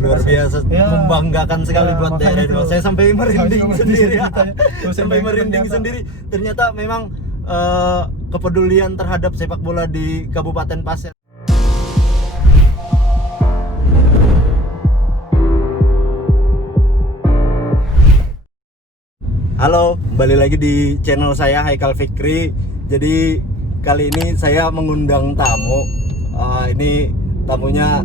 Luar biasa, Ya, membanggakan sekali buat makanya daerah ini. itu. Saya sampai merinding Saya sendiri ya. Terus Sampai saya merinding ternyata- sendiri. Ternyata memang kepedulian terhadap sepak bola di Kabupaten Pasir. Halo, kembali lagi di channel saya Haikal Fikri. Jadi kali ini saya mengundang tamu. Ini tamunya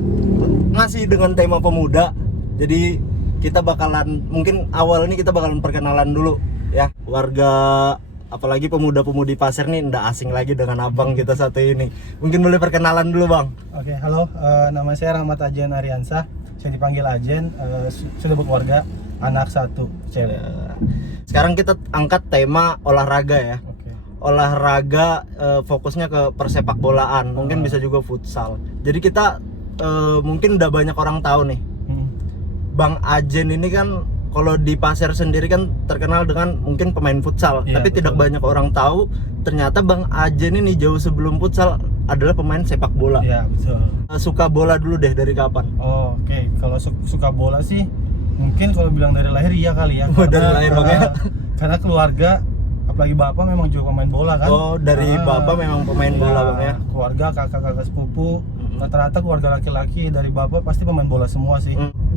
masih dengan tema pemuda. Jadi kita bakalan, mungkin awal ini kita bakalan perkenalan dulu ya. Warga, apalagi pemuda-pemudi Pasir nih ndak asing lagi dengan abang kita satu ini. Mungkin boleh perkenalan dulu bang. Oke, halo, nama saya Rahmat Ajen Ariansah. Saya dipanggil Ajen, sudah berkeluarga, anak satu, cewek. Sekarang kita angkat tema olahraga ya. Oke. Olahraga, fokusnya ke persepak bolaan, mungkin bisa juga futsal. Jadi kita mungkin udah banyak orang tahu nih, Bang Ajen ini kan kalau di Pasir sendiri kan terkenal dengan mungkin pemain futsal, Iya, tapi betul. tidak banyak orang tahu ternyata Bang Ajen ini jauh sebelum futsal adalah pemain sepak bola. Iya, betul. Suka bola dulu deh, dari kapan? Oke, kalau suka bola sih, mungkin kalau bilang dari lahir iya kali ya. Oh, dari lahir, Bang, ya? Karena keluarga, apalagi bapak memang juga pemain bola kan. Oh, dari bapak memang pemain bola bang ya? Keluarga, kakak-kakak sepupu, rata-rata keluarga laki-laki dari bapak pasti pemain bola semua sih.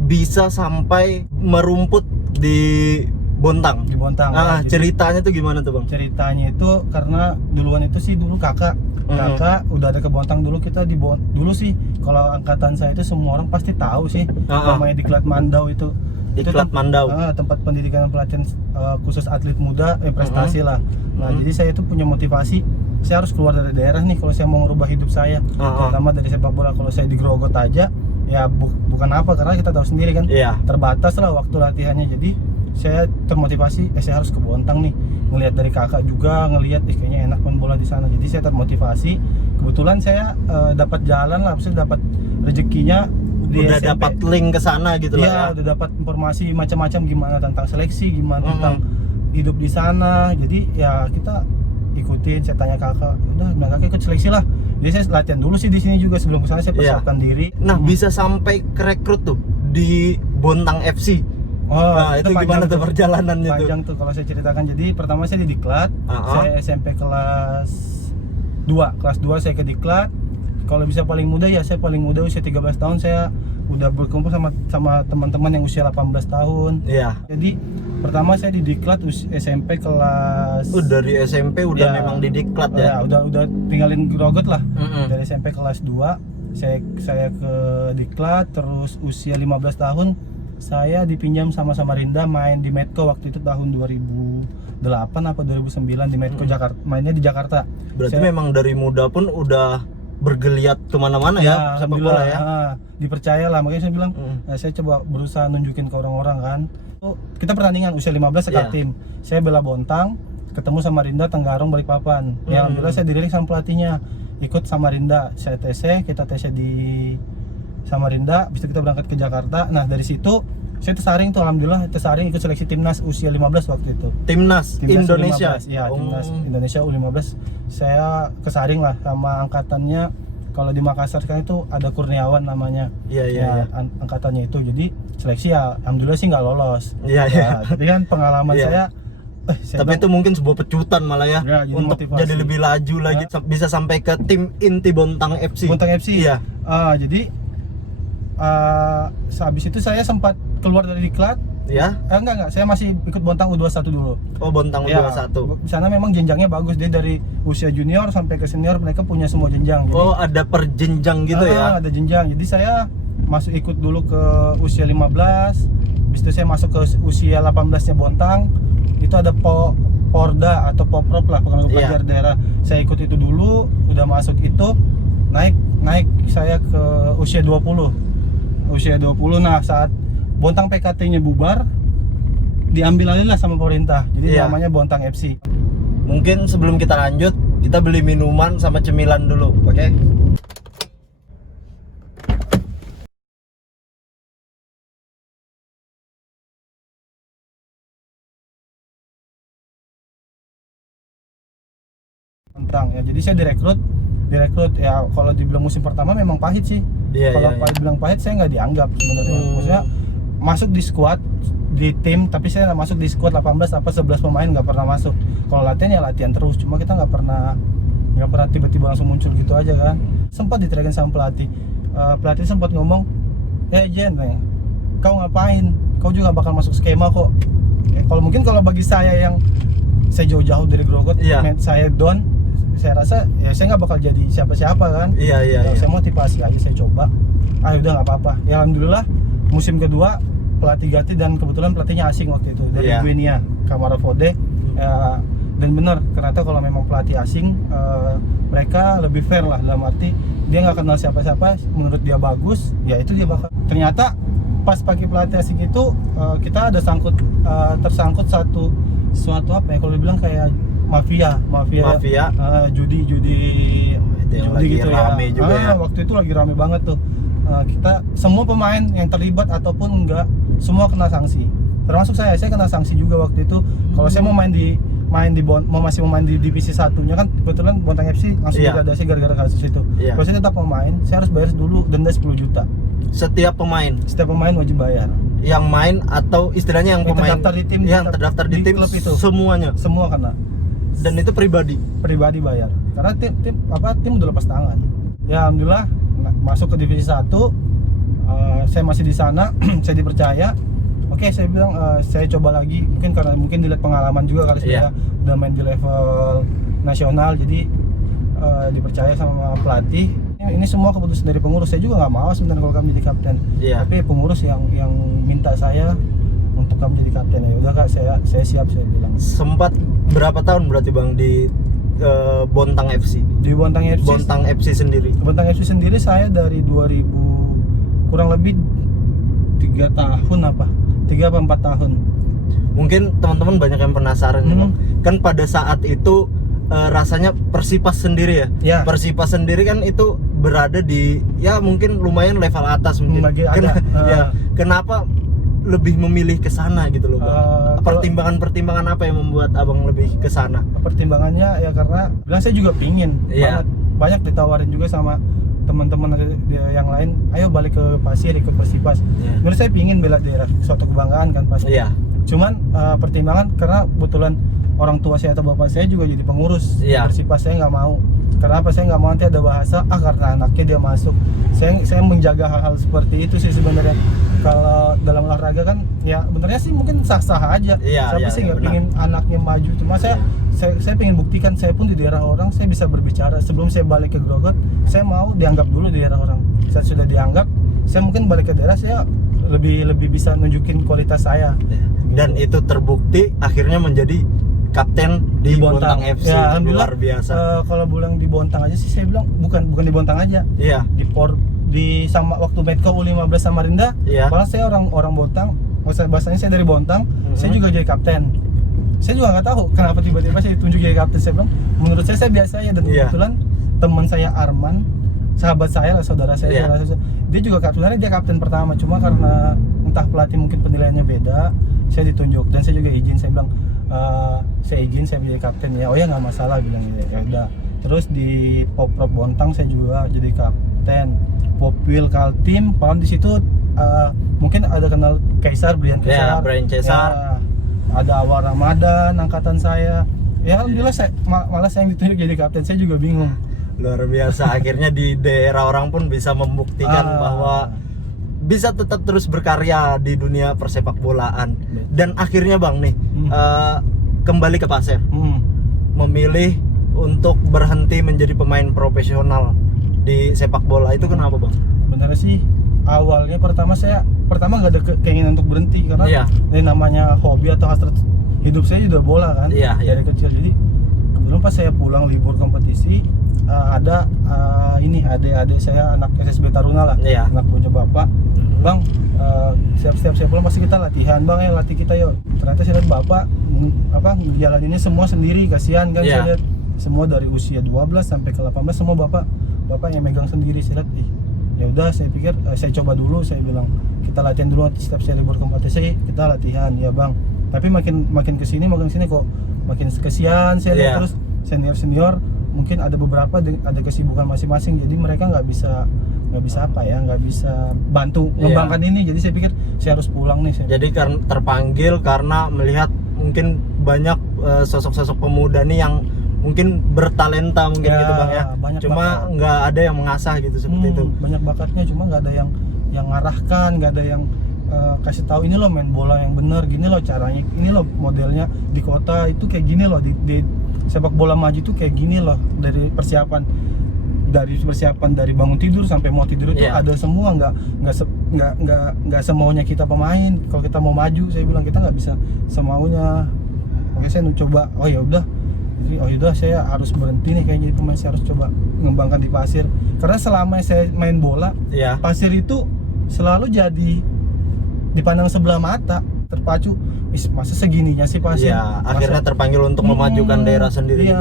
Bisa sampai merumput di Bontang. Di Bontang. Ya, jadi Ceritanya tuh gimana tuh bang? ceritanya itu karena duluan itu sih dulu kakak udah ada ke Bontang dulu, kita dulu sih kalau angkatan saya itu semua orang pasti tahu sih namanya Diklat Mandau itu. Diklat Mandau. Tempat pendidikan dan pelatihan khusus atlet muda prestasi lah. Nah, jadi saya itu punya motivasi, saya harus keluar dari daerah nih kalau saya mau merubah hidup saya, terutama dari sepak bola. Kalau saya di Grogot aja ya bukan apa, karena kita tahu sendiri kan, Iya. terbatas lah waktu latihannya. Jadi saya termotivasi, saya harus ke Bontang nih, ngelihat dari kakak juga, ngelihat kayaknya enak main bola di sana. Jadi saya termotivasi. Kebetulan saya dapat jalan lah, maksudnya dapat rezekinya di Udah SMP. dapat link ke sana gitu Iya, lah ya. udah dapat informasi macam-macam gimana tentang seleksi, gimana tentang hidup di sana. Jadi ya kita ikutin, saya tanya kakak, udah bilang kakak ikut seleksi lah. Jadi saya latihan dulu sih di sini juga, sebelum kesana saya persiapkan diri. Nah, bisa sampai ke rekrut tuh di Bontang FC. Nah, itu gimana tuh perjalanannya tuh? Panjang tuh kalau saya ceritakan. Jadi pertama saya di Diklat, saya SMP kelas 2 saya ke Diklat. Kalau bisa paling muda ya saya paling muda, usia 13 tahun saya udah berkumpul sama teman-teman yang usia 18 tahun. Iya. Jadi pertama saya di Diklat SMP kelas Dari SMP udah Ya, memang di Diklat ya. udah tinggalin Grogot lah. Dari SMP kelas 2 saya ke Diklat, terus usia 15 tahun saya dipinjam sama Samarinda main di Medco waktu itu tahun 2008 apa 2009 di Medco Jakarta, mainnya di Jakarta. Berarti memang dari muda pun udah bergeliat kemana-mana ya sepak bola ya. Dipercaya lah, makanya saya bilang saya coba berusaha nunjukin ke orang-orang kan. Kita pertandingan usia 15 sekat tim. Saya bela Bontang, ketemu Samarinda Tenggarong Balikpapan. Ya alhamdulillah saya dilirik sama pelatihnya. Ikut Samarinda, saya kita TC di Samarinda, habis itu kita berangkat ke Jakarta. Nah, dari situ saya tersaring tuh, alhamdulillah tersaring ikut seleksi timnas usia 15 waktu itu. Timnas Indonesia. U15, ya, timnas Indonesia U15. Saya kesaring lah sama angkatannya. Kalau di Makassar kan itu ada Kurniawan namanya. Iya. Angkatannya itu. Jadi seleksi ya alhamdulillah sih nggak lolos. Iya. Tapi kan pengalaman saya tapi itu mungkin sebuah pecutan malah ya, jadi untuk motivasi. jadi lebih laju lagi, bisa sampai ke tim inti Bontang FC. Bontang FC. Iya. Jadi sehabis itu saya sempat keluar dari Diklat. Ya. Enggak, saya masih ikut Bontang U21 dulu. Oh, Bontang U21. Di sana memang jenjangnya bagus, dia dari usia junior sampai ke senior mereka punya semua jenjang. Jadi, ada per jenjang gitu ya. Ada jenjang. Jadi saya masuk ikut dulu ke usia 15. Habis itu saya masuk ke usia 18-nya Bontang. Itu ada Porda atau Poprov lah, pengaruh pelajar daerah. Saya ikut itu dulu, udah masuk itu naik saya ke usia 20. Usia 20. Nah, saat Bontang PKT-nya bubar, diambil alih lah sama pemerintah. Jadi namanya Bontang FC. Mungkin sebelum kita lanjut, kita beli minuman sama cemilan dulu, oke? Bontang ya. Jadi saya direkrut ya, kalau dibilang musim pertama memang pahit sih. Kalau iya. pahit bilang pahit, saya nggak dianggap sebenarnya. Maksudnya masuk di squad, di tim, tapi saya nggak masuk di squad 18 apa 11 pemain, nggak pernah masuk. Kalau latihan ya latihan terus, cuma kita nggak pernah tiba-tiba langsung muncul gitu aja kan. Sempat diteriakin sama pelatih. Pelatih sempat ngomong, Jen, kau ngapain? Kau juga bakal masuk skema kok. Kalau bagi saya yang saya jauh-jauh dari Grogot, saya down, saya rasa ya saya nggak bakal jadi siapa-siapa kan. Iya. Saya motivasi aja, saya coba. Udah nggak apa-apa. Ya alhamdulillah musim kedua pelatih ganti dan kebetulan pelatihnya asing waktu itu dari Guinea, Kamaravode. Dan benar, ternyata kalau memang pelatih asing mereka lebih fair lah, dalam arti dia nggak kenal siapa-siapa, menurut dia bagus, ya itu dia bakal. Ternyata pas pakai pelatih asing itu kita ada tersangkut suatu apa ya, kalau dibilang kayak mafia judi itu yang lagi gitu rame ya. juga ya. Waktu itu lagi rame banget tuh. Kita semua pemain yang terlibat ataupun enggak, semua kena sanksi. Termasuk saya kena sanksi juga waktu itu. Kalau saya mau masih mau main di divisi satunya kan, kebetulan Bontang FC langsung degradasi gara-gara kasus itu. Kalau saya tetap main, saya harus bayar dulu denda 10 juta. Setiap pemain Wajib bayar. Yang main atau istilahnya yang pemain terdaftar di tim, terdaftar di tim klub itu. Semua kena. Dan itu pribadi Bayar. Karena tim udah lepas tangan. Ya alhamdulillah masuk ke divisi 1. Saya masih di sana, saya dipercaya. Oke, saya bilang saya coba lagi, karena dilihat pengalaman juga kali saya udah main di level nasional, jadi dipercaya sama pelatih. Ini semua keputusan dari pengurus. Saya juga nggak mau sebenarnya kalau kami jadi kapten. Tapi pengurus yang minta saya untuk kami jadi kapten. Ya udah Kak, saya siap, saya bilang. Sempat berapa tahun berarti Bang di Bontang FC? Di Bontang FC sendiri. Bontang FC sendiri saya dari 2000 kurang lebih 3 tahun apa 4 tahun. Mungkin teman-teman banyak yang penasaran nih Bang. Kan pada saat itu rasanya Persipas sendiri ya. Persipas sendiri kan itu berada di mungkin lumayan level atas mungkin. Kenapa lebih memilih ke sana gitu loh Bang? Pertimbangan apa yang membuat Abang lebih ke sana? Pertimbangannya ya karena bilang saya juga pingin banyak ditawarin juga sama teman-teman yang lain, ayo balik ke Pasir, ikut Persipas. Menurut saya pingin bela daerah, suatu kebanggaan kan pasti. Cuman pertimbangan karena kebetulan orang tua saya atau bapak saya juga jadi pengurus Persipas, saya nggak mau. Kenapa saya nggak mau nanti ada bahasa karena anaknya dia masuk. Saya menjaga hal-hal seperti itu sih sebenarnya. Kalau dalam olahraga kan ya benernya sih mungkin sah-sah aja. Tapi sih nggak pingin anaknya maju. Cuma saya pengen buktikan saya pun di daerah orang saya bisa berbicara. Sebelum saya balik ke Grogot, saya mau dianggap dulu di daerah orang. Saat sudah dianggap, saya mungkin balik ke daerah, saya lebih bisa nunjukin kualitas saya. Dan itu terbukti akhirnya menjadi kapten di Bontang FC. Luar biasa. Kalau bilang di Bontang aja sih saya bilang bukan di Bontang aja. Di sama waktu Medco U15 Samarinda, malah saya orang Bontang, bahasanya saya dari Bontang, saya juga jadi kapten. Saya juga nggak tahu kenapa tiba-tiba saya ditunjuk jadi kapten. Saya bilang, menurut saya biasa aja. Dan kebetulan teman saya Arman, sahabat saya, saudara saya, dia juga sebenarnya dia kapten pertama. Cuma karena entah pelatih mungkin penilaiannya beda, saya ditunjuk dan saya juga izin. Saya bilang, saya izin, saya menjadi kapten ya. Oh ya nggak masalah, bilang gitu. Ya udah. Terus di Poprov Bontang saya juga jadi kapten. Popwil Kaltim, paham di situ mungkin ada kenal Brian Caesar. Ada Awal Ramadan angkatan saya. Ya alhamdulillah malah saya yang ditunjuk jadi kapten, saya juga bingung. Luar biasa. Akhirnya di daerah orang pun bisa membuktikan bahwa bisa tetap terus berkarya di dunia persepak bolaan. Dan akhirnya Bang nih kembali ke Pasir, memilih untuk berhenti menjadi pemain profesional di sepak bola. Itu kenapa Bang? Benar sih, awalnya pertama nggak ada keinginan untuk berhenti karena ini namanya hobi atau hasrat hidup saya juga bola kan dari kecil. Jadi kebetulan pas saya pulang libur kompetisi, ada adik saya anak SSB Taruna lah, anak punya bapak. Bang, siap-siap saya pulang pasti kita latihan Bang, latih kita yuk. Ternyata saya lihat bapak jalaninnya semua sendiri, kasihan kan. Saya lihat semua dari usia 12 sampai ke 18 semua bapak yang megang sendiri. Saya lihat, ya udah, saya pikir saya coba dulu. Saya bilang kita latihan dulu, setiap saya libur kompetisi kita latihan ya Bang. Tapi makin kesini kok makin kesian saya lihat. Terus senior mungkin ada beberapa ada kesibukan masing-masing, jadi mereka nggak bisa nggak bisa apa ya, nggak bisa bantu ngembangkan ini. Jadi saya pikir saya harus pulang nih. Jadi kan terpanggil karena melihat mungkin banyak sosok-sosok pemuda nih yang mungkin bertalenta mungkin gitu Bang ya. Cuma nggak ada yang mengasah gitu seperti itu. Banyak bakatnya, cuma nggak ada yang ngarahkan, nggak ada yang kasih tahu ini loh main bola yang bener, gini loh caranya, ini loh modelnya di kota itu kayak gini loh, di sepak bola maju itu kayak gini loh, dari persiapan dari bangun tidur sampai mau tidur itu ada semua, nggak semaunya kita pemain. Kalau kita mau maju, saya bilang kita nggak bisa semaunya. Makanya saya coba, oh ya udah saya harus berhenti nih kayak jadi pemain, saya harus coba mengembangkan di pasir. Karena selama saya main bola, pasir itu selalu jadi dipandang sebelah mata, terpacu. Masa segininya sih pasir? Akhirnya terpanggil untuk memajukan daerah sendiri.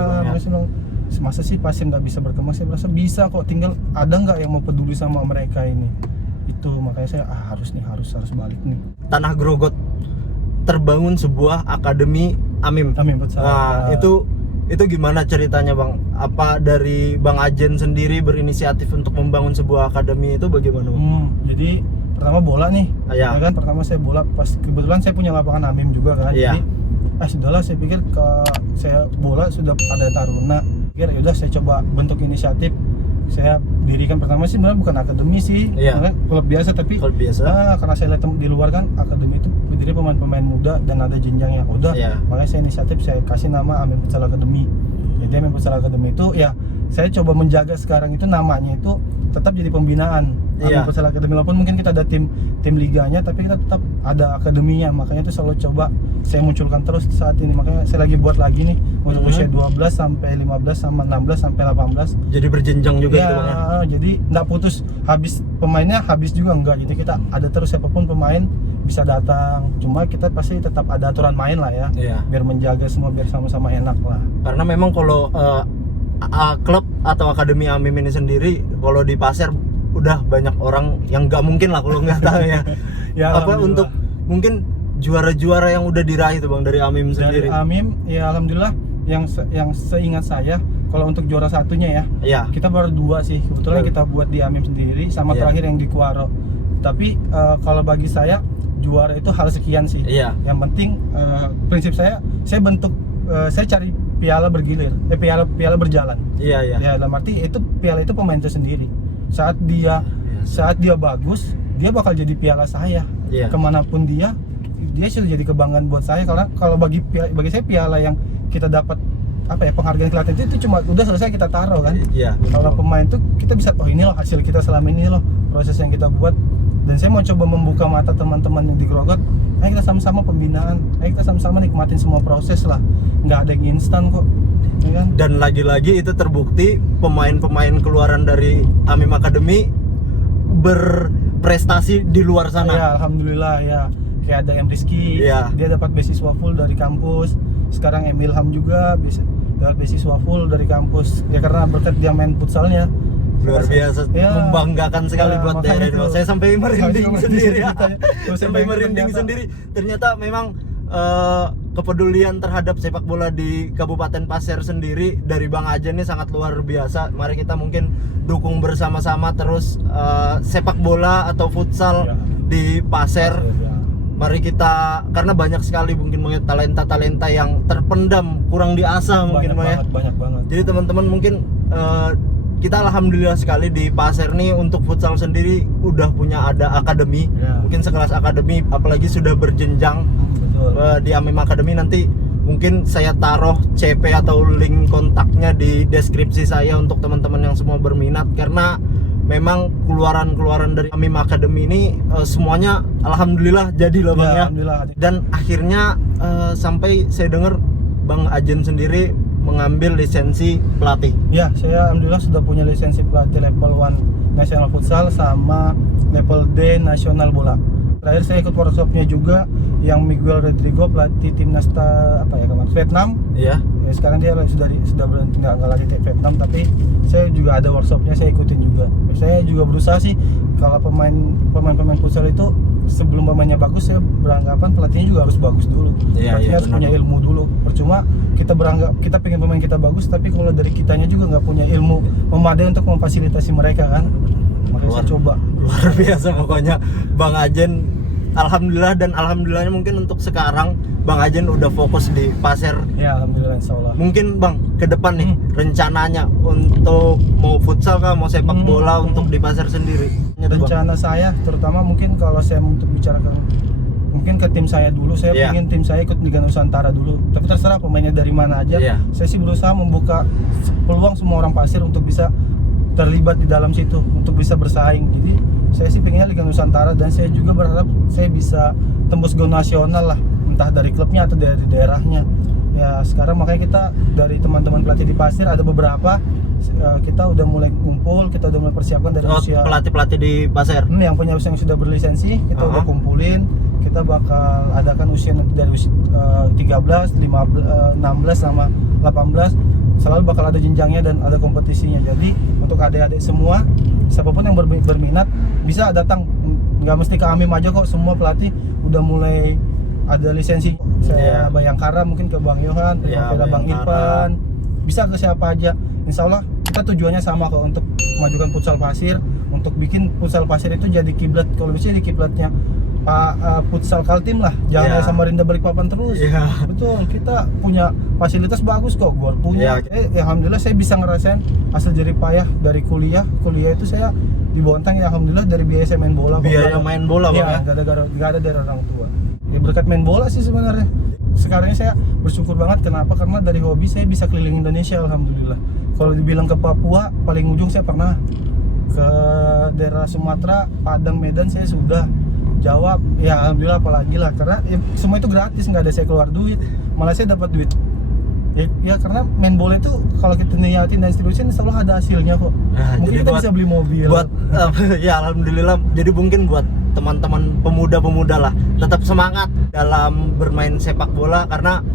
Masa sih pasir nggak bisa berkembang? Saya merasa bisa kok, tinggal ada nggak yang mau peduli sama mereka ini. Itu makanya saya harus balik nih. Tanah Grogot terbangun sebuah akademi AMIM. Nah, itu gimana ceritanya Bang? Apa dari Bang Ajen sendiri berinisiatif untuk membangun sebuah akademi itu bagaimana Bang? Jadi pertama bola nih, ya kan, pertama saya bola, pas kebetulan saya punya lapangan AMIM juga kan. Jadi sudahlah, saya pikir saya bola sudah ada taruna, pikir yaudah saya coba bentuk inisiatif. Saya dirikan pertama sih sebenarnya bukan akademi sih, klub biasa, tapi karena saya lihat di luar kan akademi itu berdiri pemain-pemain muda dan ada jenjangnya. Makanya saya inisiatif, saya kasih nama AMIM Futsal Academy. Jadi AMIM Futsal Academy itu ya saya coba menjaga sekarang itu namanya itu tetap jadi pembinaan. AMIM Futsal Academy, walaupun mungkin kita ada tim liganya, tapi kita tetap ada akademinya. Makanya itu selalu coba saya munculkan terus saat ini. Makanya saya lagi buat lagi nih untuk usia 12 sampai 15 sama 16 sampai 18. Jadi berjenjang juga itu Bang. Jadi nggak putus, habis pemainnya habis juga enggak. Jadi kita ada terus, siapapun pemain bisa datang. Cuma kita pasti tetap ada aturan main lah ya. Biar menjaga semua, biar sama-sama enak lah. Karena memang kalau klub atau akademi AMIM ini sendiri, kalau di pasar udah banyak orang yang nggak mungkin lah kalau nggak tahu ya. Apa untuk mungkin juara-juara yang udah diraih tuh Bang dari AMIM sendiri? Dari AMIM ya alhamdulillah, yang seingat saya kalau untuk juara satunya kita baru 2 sih kebetulan kita buat di AMIM sendiri, sama terakhir yang di Kuaro. Tapi kalau bagi saya juara itu hal sekian sih. Yang penting prinsip saya bentuk, saya cari piala bergilir, piala berjalan. Ya dalam arti itu piala itu pemain itu sendiri. Saat dia bagus, dia bakal jadi piala saya. Kemanapun dia sudah jadi kebanggaan buat saya. Karena kalau bagi saya piala yang kita dapat penghargaan kelihatan itu cuma udah selesai kita taruh kan. Kalau pemain tuh kita bisa, oh ini loh hasil kita selama ini loh, proses yang kita buat. Dan saya mau coba membuka mata teman-teman yang di Grogot. Ayo kita sama-sama pembinaan, ayo kita sama-sama nikmatin semua proses lah. Nggak ada yang instan kok, ya kan? Dan lagi-lagi itu terbukti pemain-pemain keluaran dari AMIM Academy berprestasi di luar sana. Ya alhamdulillah ya. Kayak ada Rizky, dia dapat beasiswa full dari kampus. Sekarang Ilham juga dapat beasiswa full dari kampus. Ya karena berkat dia main futsalnya. Luar biasa, membanggakan sekali buat daerah itu. Saya sampai merinding sendiri. Sampai merinding sendiri. Ternyata memang kepedulian terhadap sepak bola di Kabupaten Pasir sendiri dari Bang Ajen ini sangat luar biasa. Mari kita mungkin dukung bersama-sama terus sepak bola atau futsal di Pasir. Mari kita, karena banyak sekali mungkin talenta-talenta yang terpendam, kurang diasah mungkin banyak banget. Jadi teman-teman mungkin kita alhamdulillah sekali di Pasir nih untuk futsal sendiri udah punya ada akademi, mungkin sekelas akademi, apalagi sudah berjenjang. Di AMIM Academy. Nanti mungkin saya taruh CP atau link kontaknya di deskripsi saya untuk teman-teman yang semua berminat, karena memang keluaran dari AMIM Academy ini semuanya alhamdulillah jadi loh Bang ya. Dan akhirnya sampai saya dengar Bang Ajen sendiri mengambil lisensi pelatih. Ya, saya alhamdulillah sudah punya lisensi pelatih level 1 National Futsal sama level D Nasional Bola. Terakhir saya ikut workshopnya juga yang Miguel Rodrigo, pelatih timnas kemarin Vietnam. Sekarang dia sudah berhenti nggak lagi Vietnam, tapi saya juga ada workshopnya, saya ikutin juga. Saya juga berusaha sih kalau pemain futsal itu sebelum pemainnya bagus, saya beranggapan pelatihnya juga harus bagus dulu. Pelatihnya harus punya ilmu dulu. Percuma kita pengen pemain kita bagus, tapi kalau dari kitanya juga nggak punya ilmu memadai untuk memfasilitasi mereka kan. makanya saya coba. Luar biasa pokoknya Bang Ajen. Alhamdulillah, dan alhamdulillahnya mungkin untuk sekarang Bang Ajen udah fokus di pasir. Ya alhamdulillah, insyaallah. Mungkin Bang ke depan nih rencananya untuk mau futsal kah, mau sepak bola untuk di pasir sendiri? Rencana saya terutama mungkin kalau saya untuk bicara mungkin ke tim saya dulu, saya Iya. ingin tim saya ikut Liga Nusantara dulu. Tapi terserah pemainnya dari mana aja. Iya. Saya sih berusaha membuka peluang semua orang pasir untuk bisa terlibat di dalam situ, untuk bisa bersaing. Jadi saya sih pengennya Liga Nusantara, dan saya juga berharap saya bisa tembus go nasional lah, entah dari klubnya atau dari daerahnya. Ya sekarang makanya kita dari teman-teman pelatih di pasir ada beberapa, kita udah mulai kumpul, kita udah mulai persiapkan dari usia Pelatih-pelatih di pasir. yang punya usia yang sudah berlisensi, kita udah kumpulin. Kita bakal adakan usia nanti dari usia 13, 15, 16 sama 18. Selalu bakal ada jenjangnya dan ada kompetisinya. Jadi untuk adik-adik semua, siapapun yang berminat bisa datang. Nggak mesti ke Amim aja kok, semua pelatih udah mulai ada lisensi. Saya Bayangkara, mungkin ke Bang Yohan, ke Bang Irfan, bisa ke siapa aja. Insya Allah kita tujuannya sama kok, untuk memajukan futsal pasir, untuk bikin futsal pasir itu jadi kiblat. Kalau bisa di kiblatnya Pak futsal Kaltim lah, jangan sama Samarinda Balikpapan terus. Betul, kita punya fasilitas bagus kok, gor punya. Alhamdulillah saya bisa ngerasain hasil jerih payah dari kuliah itu saya di Bontang, ya alhamdulillah dari biaya saya main bola. Biaya main bola Bang ya? Gak ada dari orang tua. Ya berkat main bola sih sebenarnya. Sekarang saya bersyukur banget, kenapa? Karena dari hobi saya bisa keliling Indonesia, alhamdulillah. Kalau dibilang ke Papua, paling ujung saya pernah. Ke daerah Sumatera, Padang, Medan saya sudah. Jawab, ya alhamdulillah, apalagi lah, karena ya, semua itu gratis, nggak ada saya keluar duit, malah saya dapat duit. Ya karena main bola itu kalau kita niatin dan distribusin, selalu ada hasilnya kok. Mungkin kita bisa beli mobil. Ya alhamdulillah. Jadi mungkin buat teman-teman pemuda-pemuda lah, tetap semangat dalam bermain sepak bola, karena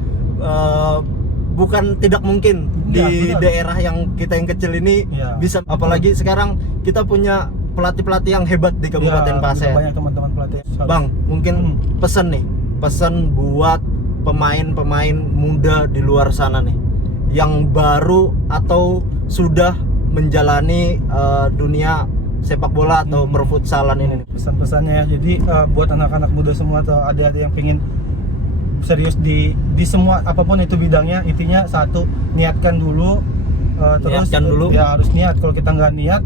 bukan tidak mungkin di daerah yang kita yang kecil ini bisa. Apalagi sekarang kita punya pelatih-pelatih yang hebat di Kabupaten Pasir. Banyak teman-teman pelatih. Bang, mungkin pesan buat pemain-pemain muda di luar sana nih, yang baru atau sudah menjalani dunia sepak bola atau perfutsalan ini. Pesan-pesannya ya, jadi buat anak-anak muda semua atau adik-adik yang pengen serius di semua apapun itu bidangnya, intinya satu, niatkan dulu. Terus niatkan dulu. Ya harus niat. Kalau kita nggak niat,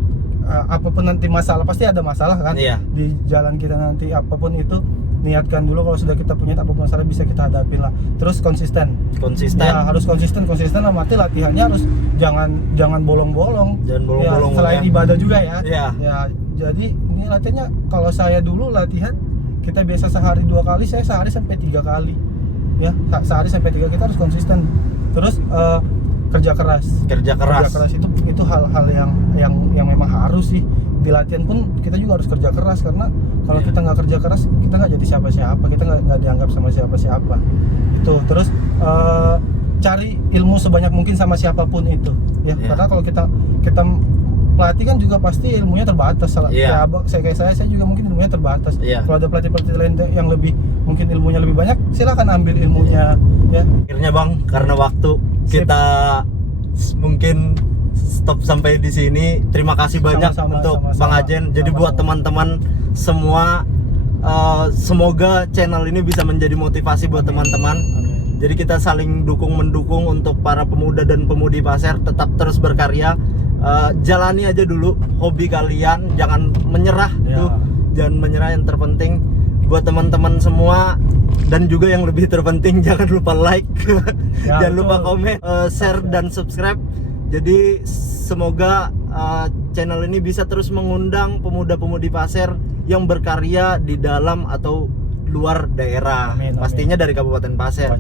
apapun nanti masalah, pasti ada masalah kan di jalan kita nanti. Apapun itu niatkan dulu, kalau sudah kita punya apapun masalah bisa kita hadapin lah. Terus konsisten ya, harus konsisten mati latihannya harus jangan bolong-bolong, selain ibadah juga ya. Jadi ini latihannya, kalau saya dulu latihan kita biasa sehari 2 kali, saya sehari sampai 3 kali ya, sehari sampai 3. Kita harus konsisten. Terus kerja keras itu hal-hal yang memang harus sih. Di latihan pun kita juga harus kerja keras, karena kalau kita nggak kerja keras, kita nggak jadi siapa-siapa, kita nggak dianggap sama siapa-siapa itu. Terus cari ilmu sebanyak mungkin sama siapapun itu ya. Karena kalau kita pelatih kan juga pasti ilmunya terbatas. Kayak saya juga mungkin ilmunya terbatas. Kalau ada pelatih lain yang mungkin ilmunya lebih banyak, silakan ambil ilmunya ya. Akhirnya Bang, karena waktu kita mungkin stop sampai di sini. Terima kasih banyak untuk Bang Ajen. Jadi buat teman-teman semua, semoga channel ini bisa menjadi motivasi buat teman-teman. Jadi kita saling mendukung untuk para pemuda dan pemudi pasir, tetap terus berkarya. Jalani aja dulu hobi kalian, jangan menyerah jangan menyerah. Yang terpenting buat teman-teman semua, dan juga yang lebih terpenting, jangan lupa like, jangan lupa komen, share dan subscribe. Jadi semoga channel ini bisa terus mengundang pemuda-pemudi pasir yang berkarya di dalam atau luar daerah. Pastinya dari Kabupaten Pasir.